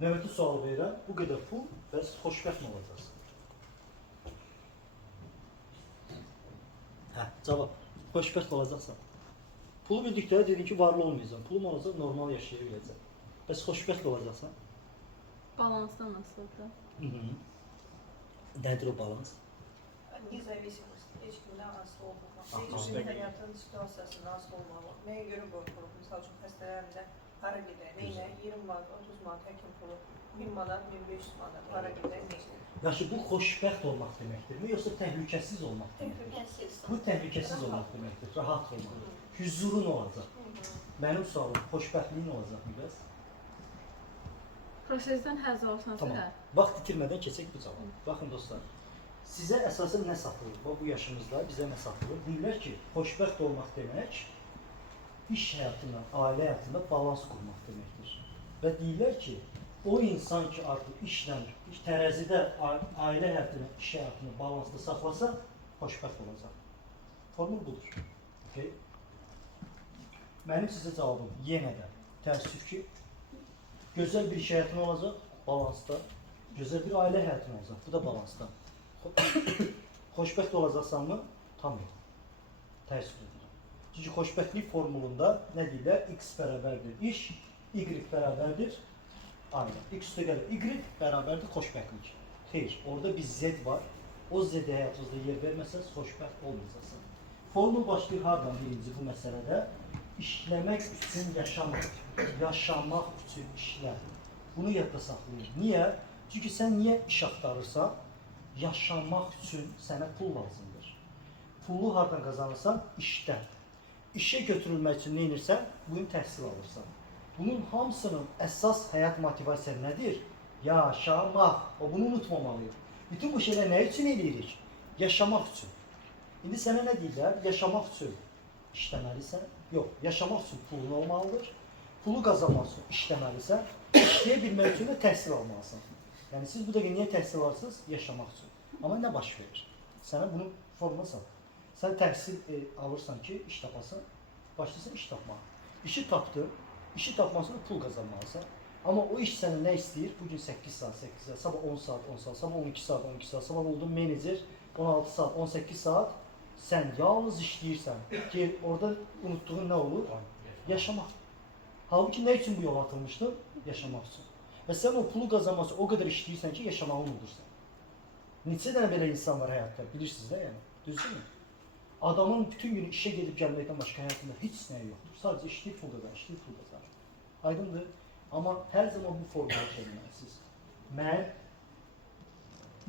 Növbəti sual verirəm. Bu qədər pul, bəs xoşbəxt mi olacaqsın? Hə, cavab. Xoşbəxt olacaqsan. Pulu bildikdə dedin ki, varlı olmayacaqsan. Pulum olacaq, normal yaşaya biləcəksən. Bəs xoşbəxt olacaqsan? Balansdan asılıdır. Nədir o balans? Nезависимость. Heç kimdən asılı olmamaq. Aha. Heç kimin həyatın situasiyasından asılı olmamaq. Nəyə görə qorxuruq? Misal üçün xəstələrimdə hara gedək, neynə? 20 manat, 30 manat həkim pulu, 1000 manat, 1500 manat hara gedək, neynə? Yaxşı, bu xoşbəxt olmaq deməkdirmi, yoxsa təhlükəsiz olmaq deməkdir? Təhlükəsiz. Bu təhlükəsiz olmaq deməkdir, rahat olmaq. Hüzurun olacaq. Mənim sualım, xoşbəxtliyin olacaq mı bəs? Prosesdən həzz alsansa, Tamam. hə. Vaxt itirmədən keçək bu cavabı. Baxın dostlar, sizə əsasən nə satılır? Bu yaşımızda bizə nə satılır? Deyirlər ki, xoşbəxt olmaq demək, iş həyatında, ailə həyatında balans qurmaq deməkdir. Və deyirlər ki, o insan ki artıq işlə, tərəzidə ailə həyatını, iş həyatını balansda saxlasa, xoşbəxt olacaq. Formul budur. Okay? Mənim sizə cavabım yenə də təəssüf ki, gözəl bir iş həyatın olacaq, balansda. Gözəl bir ailə həyatın olacaq, bu da balansda. Xoşbəxt olacaqsanmı? Tam yox. Təəssüf edirəm. Çünki xoşbəxtlik formulunda nə deyirlər? X bərabərdir iş, Y bərabərdir ailə. X üstə gəlir Y bərabərdir xoşbəxtlik. Xeyr, orada bir Z var. O Z-ə həyatınızda yer verməsəniz, xoşbəxt olmayacaqsınız. Formul başlayır hardan birinci bu məsələdə? İşləmək üçün yaşamaq, yaşamaq üçün işlə. Bunu yadda saxlayın. Niyə? Çünki sən niyə iş axtarırsan? Yaşamaq üçün sənə pul lazımdır. Pulu hardan qazanırsan? İşdən. İşə götürülmək üçün nə edirsən? Bunu təhsil alırsan. Bunun hamısının əsas həyat motivasiyası nədir? Yaşamaq. O bunu unutmamalıyıq. Bütün bu şeylər nə üçün edirik? Yaşamaq üçün. İndi sənə nə deyirlər? Yaşamaq üçün işləməlisən. Yox, yaşamaq üçün pulun olmalıdır. Pulu qazanmaq üçün işləməlisən. İşləyə bilmək üçün də təhsil almalısan. Yəni siz bu dəqiqə niyə təhsil alırsınız? Yaşamaq üçün. Amma nə baş verir? Sənə bunu formuna sal. Sən təhsil alırsan ki, iş tapasan, başlasın iş tapmağa. İşi tapdın, işi tapmasını pul qazanmalısan. Amma o iş sənə nə istəyir? Bugün 8 saat, 8 saat, sabah 10 saat, 10 saat, sabah 12 saat, 12 saat, sabah oldun menecer, 16 saat, 18 saat sən yalnız işləyirsən. Ki, orada unutduğun nə olur? Yaşamaq. Halbuki nə üçün bu yola atılmışdın? Yaşamaq üçün. Və sən o pulu qazanmaq üçün o qədər işləyirsən ki, yaşamağı unudursan. Neçə dənə belə insan var həyatda, bilirsiniz də yəni, düzdürmü? Adamın bütün gün işə gedib gəlməkdən başqa həyatında heç nəyi yoxdur. Sadəcə işləyib pul qazanır, işləyib pul qazanır. Aydındır? Amma hər zaman bu formulu çəkməlisiniz. Mən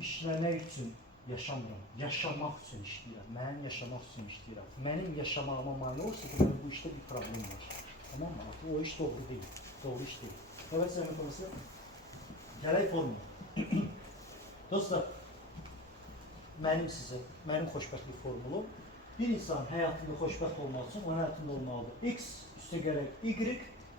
işləmək üçün yaşamıram, yaşamaq üçün işləyirəm. Mən yaşamaq üçün işləyirəm. Mənim yaşamağıma mane olsa ki, bu işdə bir problem var. Tamam mı? Artıq o iş doğru deyil, doğru iş deyil. Evet, sen konusu. Gələk formula. Dostlar, mənim xoşbəxtlik formulum. Bir insan həyatında xoşbəxt olmaq üçün onun həyatında olmalıdır. X üstə gələk Y,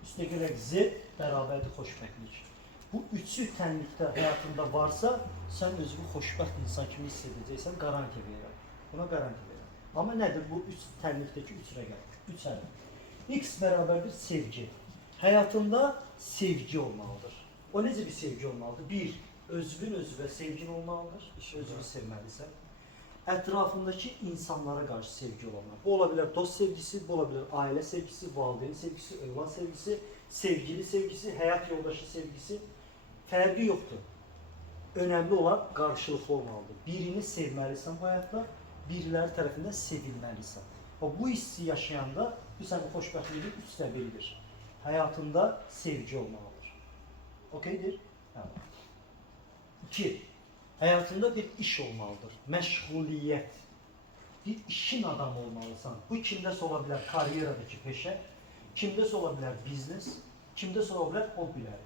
üstə gələk Z bərabərdir xoşbəxtlik. Bu üçü tənlikdə həyatında varsa, sən özünü xoşbəxt insan kimi hiss edəcəksən, garanti verirəm. Buna garanti verirəm. Amma nədir bu üç tənlikdəki üç rəqəm? Üç ədəd. X bərabərdir sevgi. Həyatında sevgi olmalıdır. O necə bir sevgi olmalıdır? Bir, özünün özünə sevgin olmalıdır. Özünü sevməlisən. Ətrafındakı insanlara qarşı sevgi olmalıdır. Bu ola bilər dost sevgisi, bu ola bilər ailə sevgisi, valideyn sevgisi, övlad sevgisi, sevgili sevgisi, həyat yoldaşı sevgisi. Fərqi yoxdur. Önəmli olan qarşılıqlı olmalıdır. Birini sevməlisən bu həyatda, biriləri tərəfindən sevilməlisən. Bu hissi yaşayanda bu sənin xoşbəxtliyin üç səbəbidir. Həyatında sevgi olmalıdır. Okeydir? İki, həyatında bir iş olmalıdır. Məşğuliyyət. Bir işin adamı olmalısan. Bu kimdəsə ola bilər karyeradakı peşə, kimdəsə ola bilər biznes, kimdəsə ola bilər hobbiləri.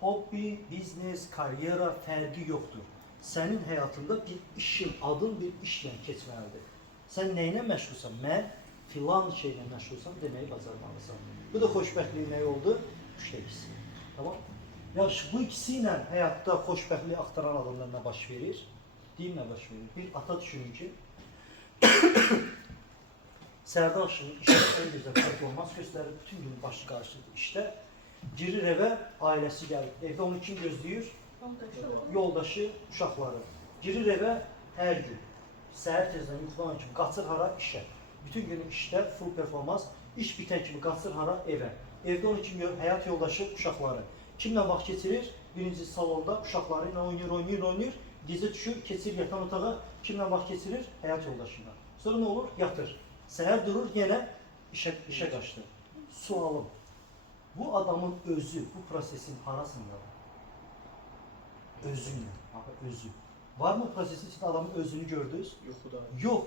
Hobbi, biznes, karyera fərqi yoxdur. Sənin həyatında bir işin, adın bir işlə keçməlidir. Sən nəyinə məşğulsan? Mən filan şeylə məşğulsam deməyi bacarmalısan. Bu da xoşbəxtliyin nə oldu? Üçdə ikisi. Tamam? Yaxşı, bu ikisi ilə həyatda xoşbəxtliyi axtaran adamlar nə baş verir? Deyim nə baş verir? Bir ata düşünün ki, Sərdar Şıxın işdə en gözəl performans göstərir, bütün gün başı qarşıdır işdə Girir evə, ailəsi gəlir. Evdə onu kim gözləyir? Yoldaşı, uşaqları. Girir evə hər gün. Səhər tezdən yuxudan kimi qaçır hara? İşə. Bütün günü işdə, full performans. İş bitən kimi qaçır hara? Evə. Evdə onu kim görür? Həyat yoldaşı, uşaqları. Kimlə vaxt keçirir? Birinci salonda uşaqları ilə oynayır. Gecə düşür, keçir yatan otağa. Kimlə vaxt keçirir? Həyat yoldaşıyla. Sonra nə olur? Yatır. Səhər durur, yenə işə qaçdı. Sualım. Bu adamın özü, bu prosesin harasındadır? Özünlə. Özü. Var mı prosesin içində adamın özünü gördünüz? Yuxuda. Yok.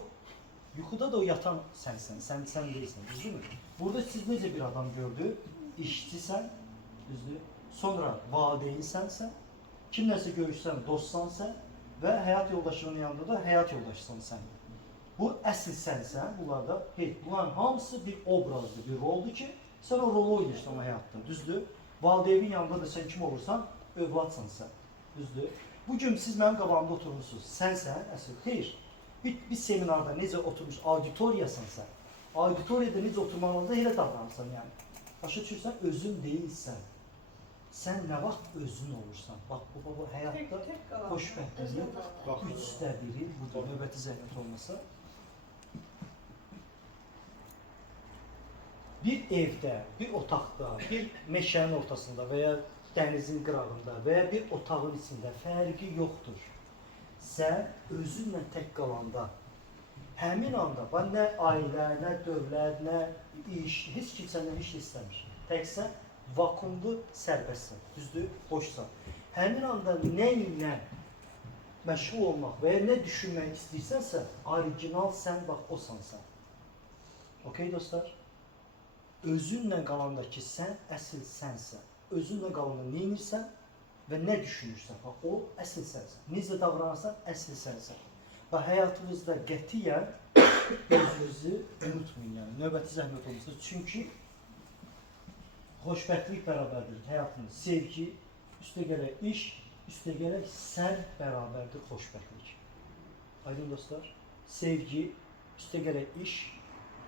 Yuxuda da o yatan sənsən, sən deyilsən, düzdürmü? Burada siz necə bir adam gördü? İşçisən, düzdür? Sonra valideynsənsən, kimləsə görüşsən, dostsan sən və həyat yoldaşının yanında da həyat yoldaşısan sən. Bu əsl sənsən, bunlarda, bunların hamısı bir obrazdır, bir roldur ki, sən o rolu oynayırsan o həyatda, düzdür? Valideynin yanında da sən kim olursan, övladsan sən, düzdür? Bugün siz mənim qabağımda oturmuşsunuz, sənsən, əsl, xeyr. Bir seminarda necə oturmuş, auditoriyasan sən. Auditoriyada necə oturmalıda elə davranırsan yəni. Başa düşürsən, özün deyilsən. Sən nə vaxt özün olursan. Bax, bu həyatda xoşbəxtliyin 3/1-i budur, növbəti zəhmət olmasa. Bir evdə, bir otaqda, bir meşənin ortasında və ya dənizin qırağında və ya bir otağın içində fərqi yoxdur. Sən özünlə tək qalanda, həmin anda nə ailə, nə dövlət, nə iş, heç kim səndən heç istəmir. Təksən, vakumlu sərbəstsən, düzdür, boşsan. Həmin anda nə ilə məşğul olmaq və ya nə düşünmək istəyirsənsə, orijinal sən, bax, osan sən. Okey, dostlar? Özünlə qalanda ki, sən əsl sənsən. Özünlə qalanda nə edirsən və nə düşünürsən, bax, o əsl sənsən. Necə davranırsan, əsl sənsən. Və həyatınızda qətiyyən özünüzü unutmayın, yəni, növbəti zəhmət olmuşsunuz. Çünki xoşbəxtlik bərabərdir həyatınız, sevgi, üstə gələk iş, üstə gələk sən bərabərdir xoşbəxtlik. Aydın dostlar, sevgi, üstə gələk iş,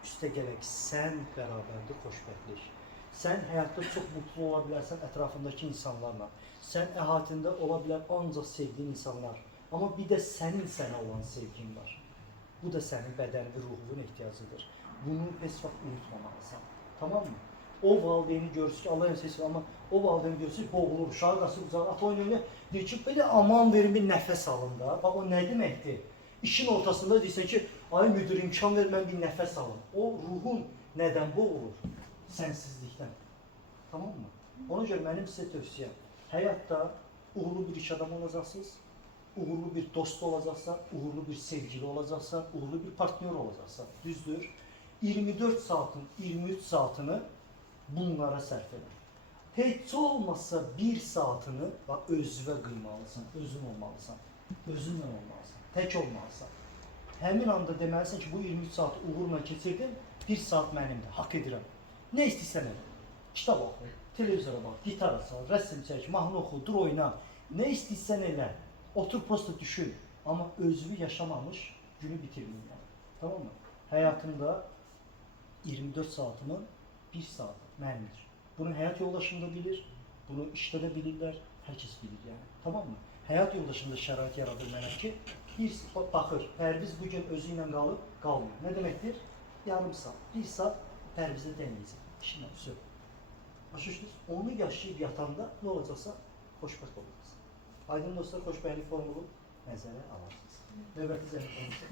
üstə gələk sən bərabərdir xoşbəxtlik. Sən həyatda çox mutlu ola bilərsən ətrafındakı insanlarla. Sən əhatində ola bilər ancaq sevdiyin insanlar. Amma bir də sənin sənə olan sevgin var. Bu da sənin bədənli ruhunun ehtiyacıdır. Bunu heç vaxt unutmamalısan. Tamam mı? O valideyni görürsün ki, Allah sesi, amma o valideyni görürsün ki, boğulur, uşağı qası qucağı, at oynayır, deyir ki, belə aman verin bir nəfəs alın da. Bax, o nə deməkdir? İşin ortasında deyirsən ki, ay müdür, imkan ver, mən bir nəfəs alın. O ruhun nədən boğulur? Sənsizlikdən. Tamam mı? Ona görə mənim sizə tövsiyəm, həyatda uğurlu bir iş adamı olacaqsınız, uğurlu bir dost olacaqsan, uğurlu bir sevgili olacaqsan, uğurlu bir partnyor olacaqsan. Düzdür? 24 saatin 23 saatını bunlara sərf edin. Heç olmazsa bir saatini özünə qıymalısan, özün olmalısan, özünlə olmalısan, tək olmalısan. Həmin anda deməlisən ki, bu 23 saatı uğurla keçirdim, bir saat mənimdir, haqq edirəm. Nə istəyirsən elə? Kitab oxu, televizora bax, gitara çal, rəsm çək, mahnı oxu, dur oyna. Nə istəyirsən elə? Otur, prosta düşün. Amma özünü yaşamamış günü bitirməyin. Tamam mı? Həyatımda 24 saatımın 1 saat mənimdir. Bunu həyat yoldaşım da bilir, bunu işdə də bilirlər, hər kəs bilir yəni. Tamam mı? Həyat yoldaşım da şərait yaradır mənə ki, bir baxır, Pərviz bugün özü ilə qalıb, qalmıyor. Nə deməkdir? Yarım saat, 1 saat Pərvizə dəyməyəcək. İşinə, söv. Başa düşdünüz? Onu yaşayıb yatanda nə olacaqsa, xoşbəxt olacaqsın. Aydın dostlar, xoşbəxtlik formulu nəzərə alarsınız. Növbəti zəhmət olmuşsa.